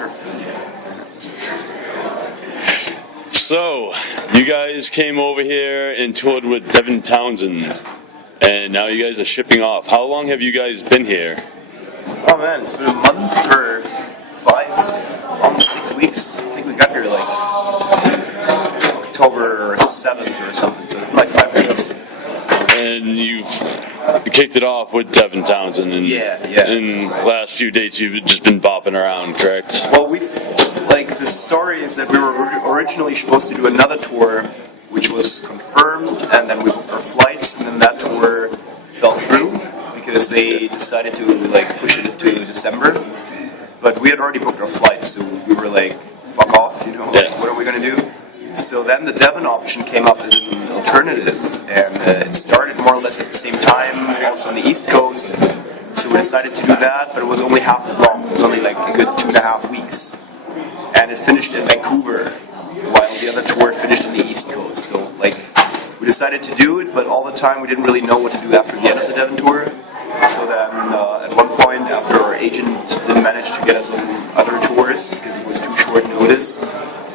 Worcester. So, you guys came over here and toured with Devin Townsend, and now you guys are shipping off. How long have you guys been here? Oh man, it's been a month or 5, almost 6 weeks. I think we got here like October 7th or something, so it's been like 5 weeks. And you've kicked it off with Devin Townsend, and in the last few dates you've just been bopping around, correct? Well, the story is that we were originally supposed to do another tour, which was confirmed, and then we booked our flights, and then that tour fell through because they decided to push it to December. But we had already booked our flights, so we were like, fuck off, what are we gonna do? So then the Devon option came up as an alternative, and it started more or less at the same time, also on the East Coast. So we decided to do that, but it was only half as long. It was only like a good 2.5 weeks. And it finished in Vancouver, while the other tour finished on the East Coast. So we decided to do it, but all the time we didn't really know what to do after the end of the Devon tour. So then at one point, after our agent didn't manage to get us on other tours because it was too short notice,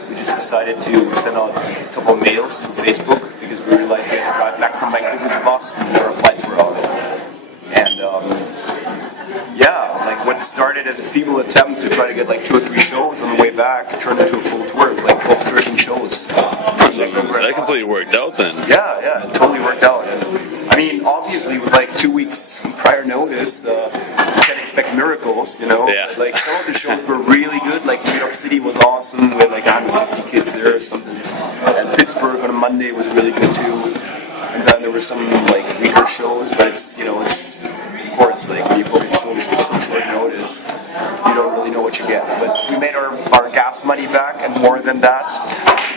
we just decided to send out a couple of mails through Facebook because we realized we had to drive back from Vancouver to Boston where our flights were out of. And what started as a feeble attempt to try to get 2 or 3 shows on the way back turned into a full tour with 12, 13 shows. That completely worked out then. Yeah, it totally worked out. And, I mean, obviously with 2 weeks prior notice, you can't expect miracles, Yeah. But, some of the shows were really good. New York City was awesome. We had 150 kids there or something. And Pittsburgh on a Monday was really good too. And then there were some weaker shows, but it's of course when you book it so short notice, you don't really know what you get. But we made our gas money back and more than that.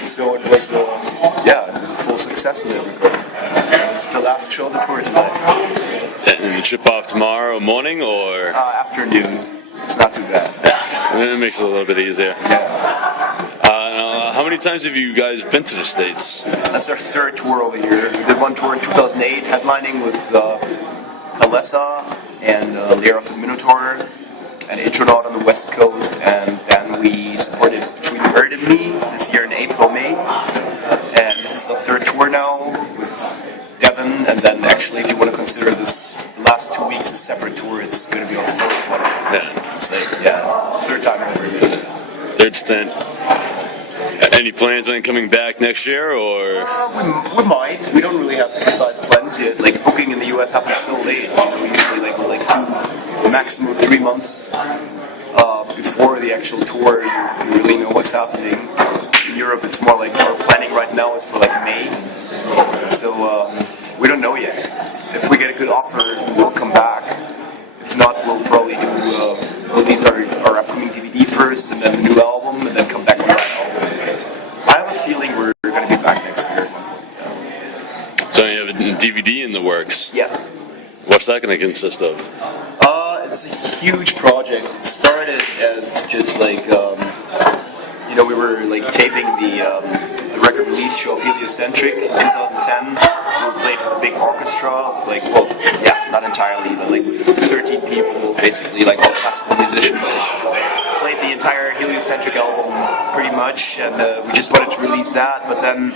So it was it was a full success in that regard. It was the last show of the tour tonight. And you ship off tomorrow morning or afternoon? It's not too bad. Yeah, it makes it a little bit easier. Yeah. How many times have you guys been to the States? That's our 3rd tour over here. We did one tour in 2008, headlining with Alessa and Lair of the Minotaur and Intronaut on the West Coast, and then we supported Between the Bird and Me this year in April, May. And this is our 3rd tour now with Devon, and then actually if you want to consider this the last 2 weeks a separate tour, it's going to be our 4th one. Yeah. It's it's the 3rd time over here. 3rd stint. Any plans on coming back next year, or? We might. We don't really have precise plans yet. Booking in the US happens so late. Usually we're 2, maximum 3 months before the actual tour. You really know what's happening. In Europe, it's more our planning right now is for May. So we don't know yet. If we get a good offer, we'll come back. If not, we'll probably release our upcoming DVD first, and then the new album, and then come back on that album. I have a feeling we're going to be back next year. So you have a DVD in the works? Yeah. What's that going to consist of? It's a huge project. It started as just we were taping the record release show of Heliocentric in 2010. We played with a big orchestra, not entirely, but with 13 people, basically all classical musicians. Played the entire Heliocentric album pretty much, and we just wanted to release that, but then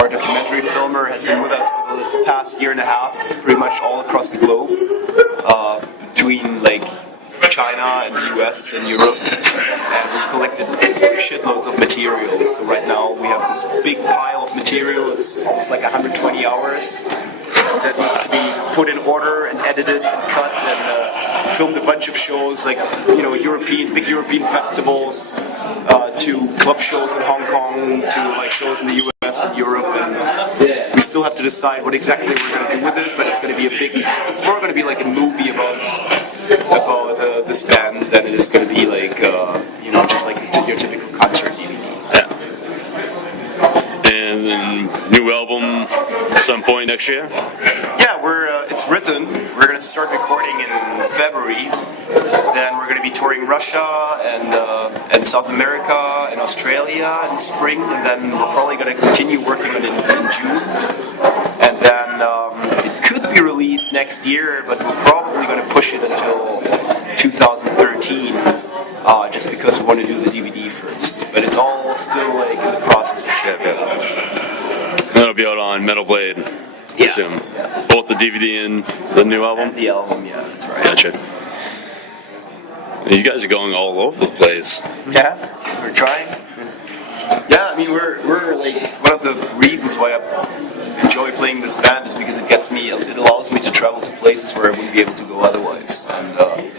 our documentary filmer has been with us for the past 1.5 years, pretty much all across the globe, between China and the US and Europe, and we've collected shitloads of material. So right now we have this big pile of material. It's almost 120 hours that needs to be put in order and edited and cut, and filmed a bunch of shows big European festivals, to club shows in Hong Kong, to shows in the US and Europe, and we still have to decide what exactly we're going to do with it, but it's going to be it's more going to be a movie about this band than it is going to be just your typical concert DVD. Yeah. And then new album some point next year? Yeah, it's written. We're going to start recording in February. Then we're going to be touring Russia and South America and Australia in spring, and then we're probably going to continue working on it in June. And then it could be released next year, but we're probably going to push it until 2013, just just because we want to do the DVD first. But it's all still like in the process of shipping. So. That'll be out on Metal Blade. Yeah. Assume. Yeah. Both the DVD and the new album? And the album, yeah, that's right. Gotcha. You guys are going all over the place. Yeah, we're trying. Yeah, I mean, we're like, one of the reasons why I enjoy playing this band is because it allows me to travel to places where I wouldn't be able to go otherwise. And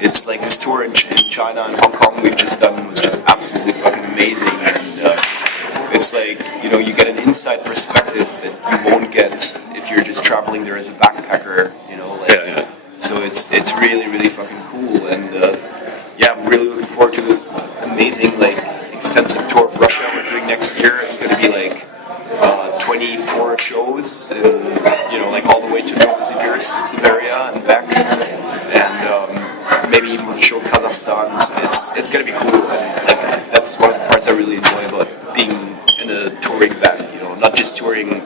it's like this tour in China and Hong Kong we've just done was just absolutely fucking amazing. And it's like, you know, you get an inside perspective that you won't get if you're just traveling there as a backpacker, you know, like. Yeah. So it's really, really fucking cool. And yeah, I'm really looking forward to this amazing, like, extensive tour of Russia we're doing next year. It's going to be like 24 shows, and you know, like all the way to Novosibirsk, Siberia, and back, and maybe even with a show in Kazakhstan. So it's going to be cool. And, like, that's one of the parts I really enjoy about being in a touring band. You know, not just touring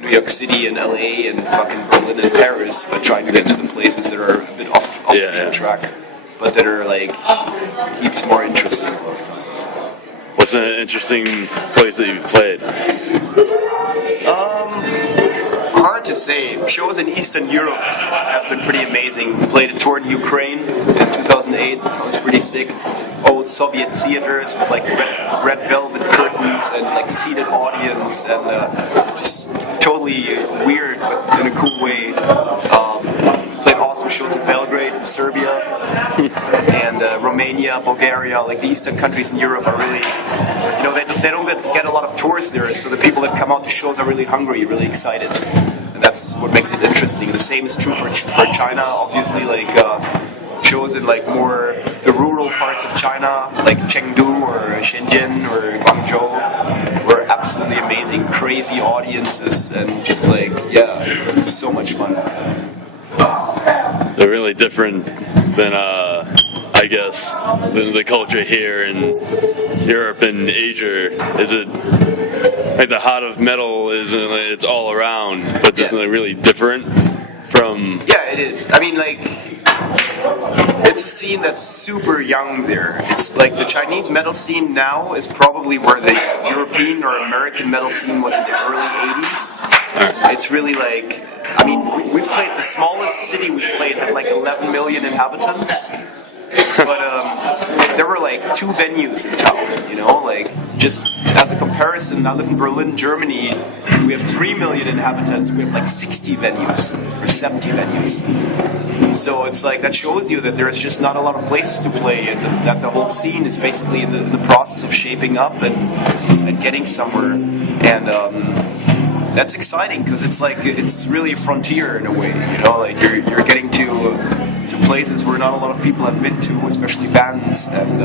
New York City and LA and fucking Berlin and Paris, but trying to get to the places that are a bit off the track, but that are like keeps more interesting a lot of times. What's an interesting place that you've played? Hard to say. Shows in Eastern Europe have been pretty amazing. We played a tour in Ukraine in 2008. That was pretty sick. Old Soviet theaters with like red velvet curtains and like seated audience and just totally weird, but in a cool way. Played awesome shows in Belgrade, in Serbia, and Romania, Bulgaria. Like the Eastern countries in Europe are really, you know, they don't get a lot of tourists there, so the people that come out to shows are really hungry, really excited, and that's what makes it interesting. The same is true for China, obviously. Like shows in like more the rural parts of China, like Chengdu or Shenzhen or Guangzhou, were absolutely amazing, crazy audiences, and just like, yeah, so much fun. They're really different than, I guess, than the culture here in Europe and Asia. Is it like the heart of metal is it's all around, but isn't it really different from? Yeah, it is. I mean, like, it's a scene that's super young there. It's like the Chinese metal scene now is probably where the European or American metal scene was in the early 80s. It's really like, I mean, we've played, the smallest city we've played had like 11 million inhabitants. But there were like 2 venues in town, you know, like just as a comparison, I live in Berlin, Germany, we have 3 million inhabitants, we have like 60 venues, or 70 venues. So it's like, that shows you that there's just not a lot of places to play, and that the whole scene is basically in the process of shaping up and getting somewhere. And that's exciting, because it's like, it's really a frontier in a way, you know, like you're getting to places where not a lot of people have been to, especially bands, and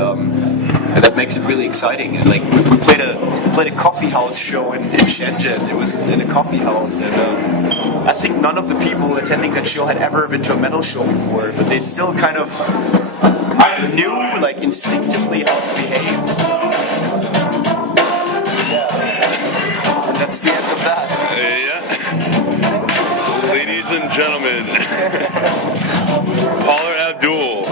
that makes it really exciting. And like we played a coffee house show in Shenzhen. It was in a coffee house, and I think none of the people attending that show had ever been to a metal show before, but they still kind of knew, like, instinctively how to behave. Yeah, and that's the end of that. Yeah. Ladies and gentlemen, Paula Abdul.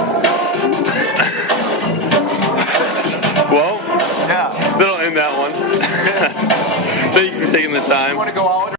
Well, yeah, that'll end that one. Thank you for taking the time. You want to go out?